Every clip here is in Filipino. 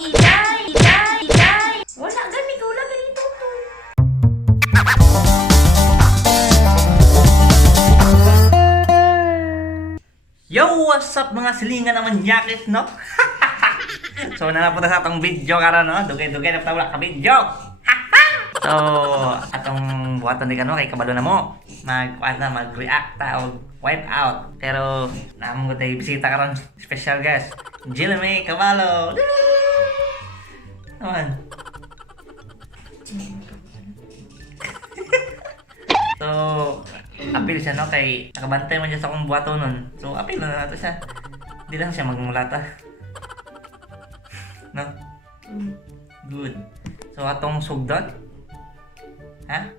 gilay, gilay, gilay. Wala gani ko wala ganito to. Yo, what's up mga silingan naman yakit, no? So, nanapunta sa atong video karon, no? Dugay-dugay na wala ka video. So, atong buhaton di ka, no? Kay kabalo na mo. Mag-react ta o wipe out. Pero, naman ko tayo bisita karon. Special guest. Jilme Kabalo. Naman. So, apil siya, no? Kay nakabantay man siya sa akong buhaton nun. So, apil na nato siya. Hindi lang siya magmulata. No? Good. So, atong sugdon. Ha?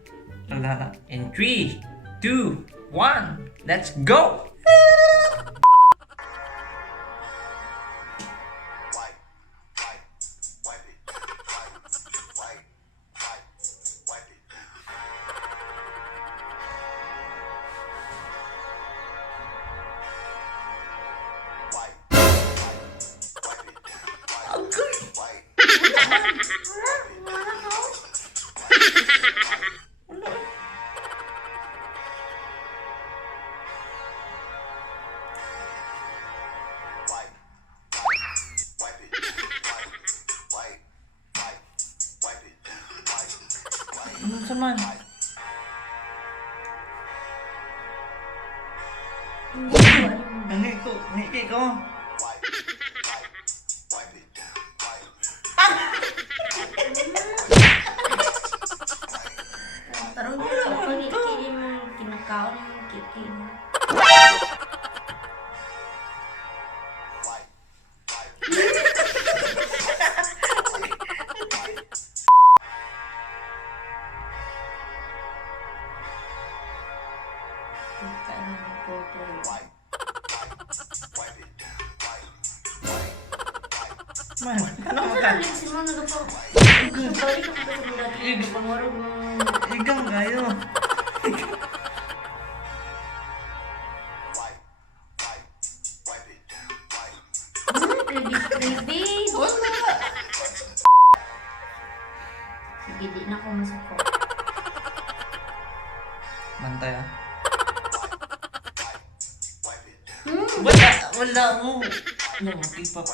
Sugdon. In 3, 2, 1, let's go! Ano man? Ngi ko. Tarong dito ko ni kini mo kinakaon mo kiki mo. Man, ano mo ka? Si mo nagpo. Balik ka pa sa dati. Pangorog mo. Igang kayo. Creepy. Sige, di na ako masuko. Mantay ah. Hmm. Wala mo. Wala mo, pipa.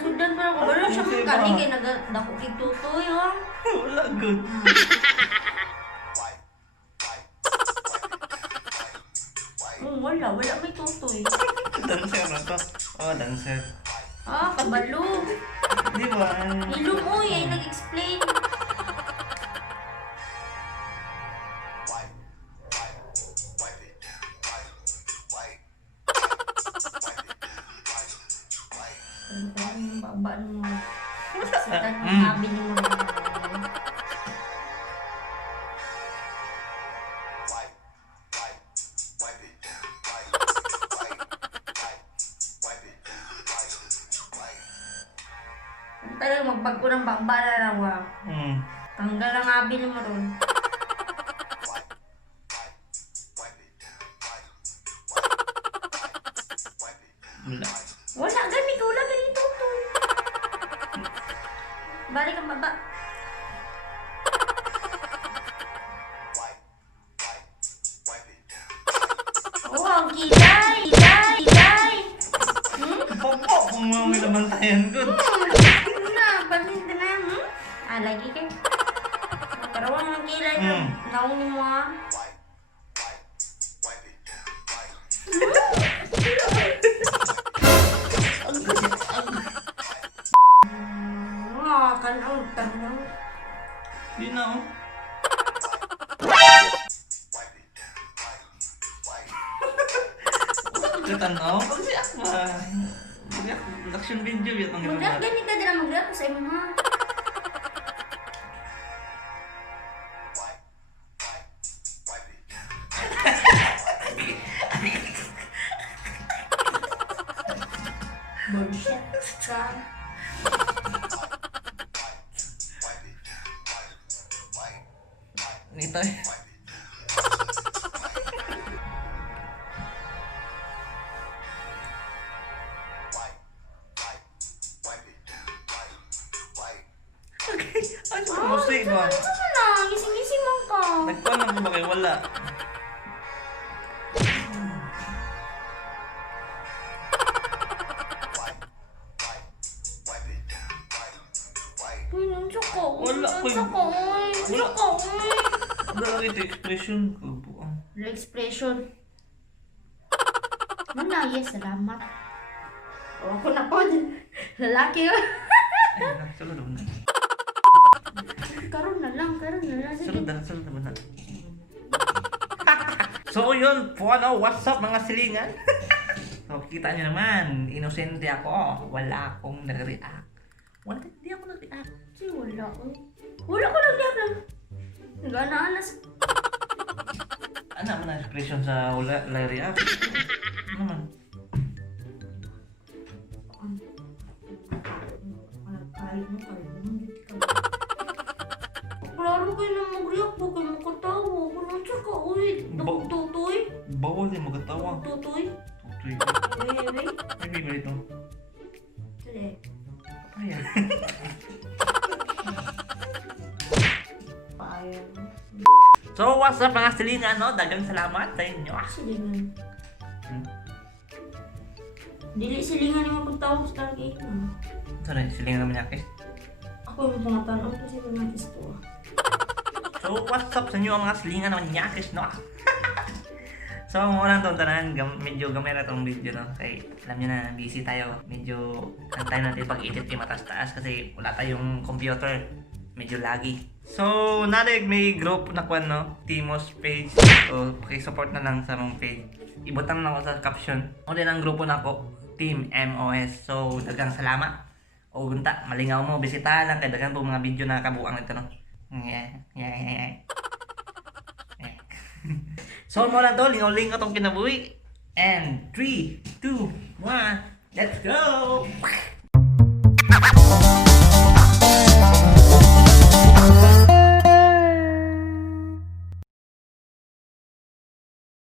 Sudan pa ako. Wala siya mga kani kay nagdako kitutoy ha. Wala good. Wala may tutoy. Dancer na to. Oh, dancer. Ah, kabalo. Di ba? Ilong oy ay nag-explain. Ang babaan mo. Sa tanabi ni mo. Talagang magpagko ng bamba na lang wa. Tanggal ang abi ni mo ron. Wala gani ko wala ganito to. Balik ang baba. Oh, ang gilay, gilay, gilay. Popo, kung mga nabantayan ko. Balhin ka na, lagi kayo. Karawang ang gilay na nauni mo ha. Kanang tanong. Di na oh. Katanaw? Pag siya ba? Reaction video yun ang Mag-react ganit ka dira mag-react sa imo ha. Ito eh. Okay, ano sa musik ba? Ano na? Gising-gising man ka. Nagpaano ko ba kayo? Wala. Uy, nandiyo ka. Wala ko Nandiyo ka. Uy, nandiyo ka. Uy. Wala lang ito expression ko. Buang. Wala expression. Mana, yes, salamat. O, ako na po. Lalaki yun. Ay, sulod na ba na? Karoon na lang. Sulod na ba na? So yun po, ano, what's up mga silingan? So kita nyo naman, inosente ako. Wala akong nag-react. Hindi ako nag-react. Kasi wala ko. Wala ko nag-react lang. Nag-ana-anas. Ano man ang expression sa wala react? Ano man? Kahit mo. Klaro kayo na mag-react po kayo makatawa. Kung tsaka, uy, tutoy. Bawal din magkatawa. Tutoy. Tutoy. Wait. Ay, may ito. Today. Papaya. Fire. So what's up mga silingan, no? Dagang salamat sa inyo. Silingan. Hmm? Dili silingan yung mapagtawag sa target mo. Sorry, silingan naman yakis. Ako yung tinatanong kasi pinatis to. So what's up sa inyo mga silingan naman yakis, no? So muna itong tanan, medyo gamay na itong video, no? Kaya alam nyo na, busy tayo. Medyo ang time natin pag-edit yung matas-taas kasi wala tayong computer. Medyo laggy. So, narig may group na kwan, no? Timos page. So, pakisupport na lang sa mong page. Ibutan na ako sa caption. O din ang grupo na ko, Team MOS. So, dagang salamat. O gunta, malingaw mo, bisita lang. Kaya dagang po mga video na kabuang ito, no? So, mo lang to, lingaw-lingaw itong kinabuhi. And 3, 2, 1, let's go!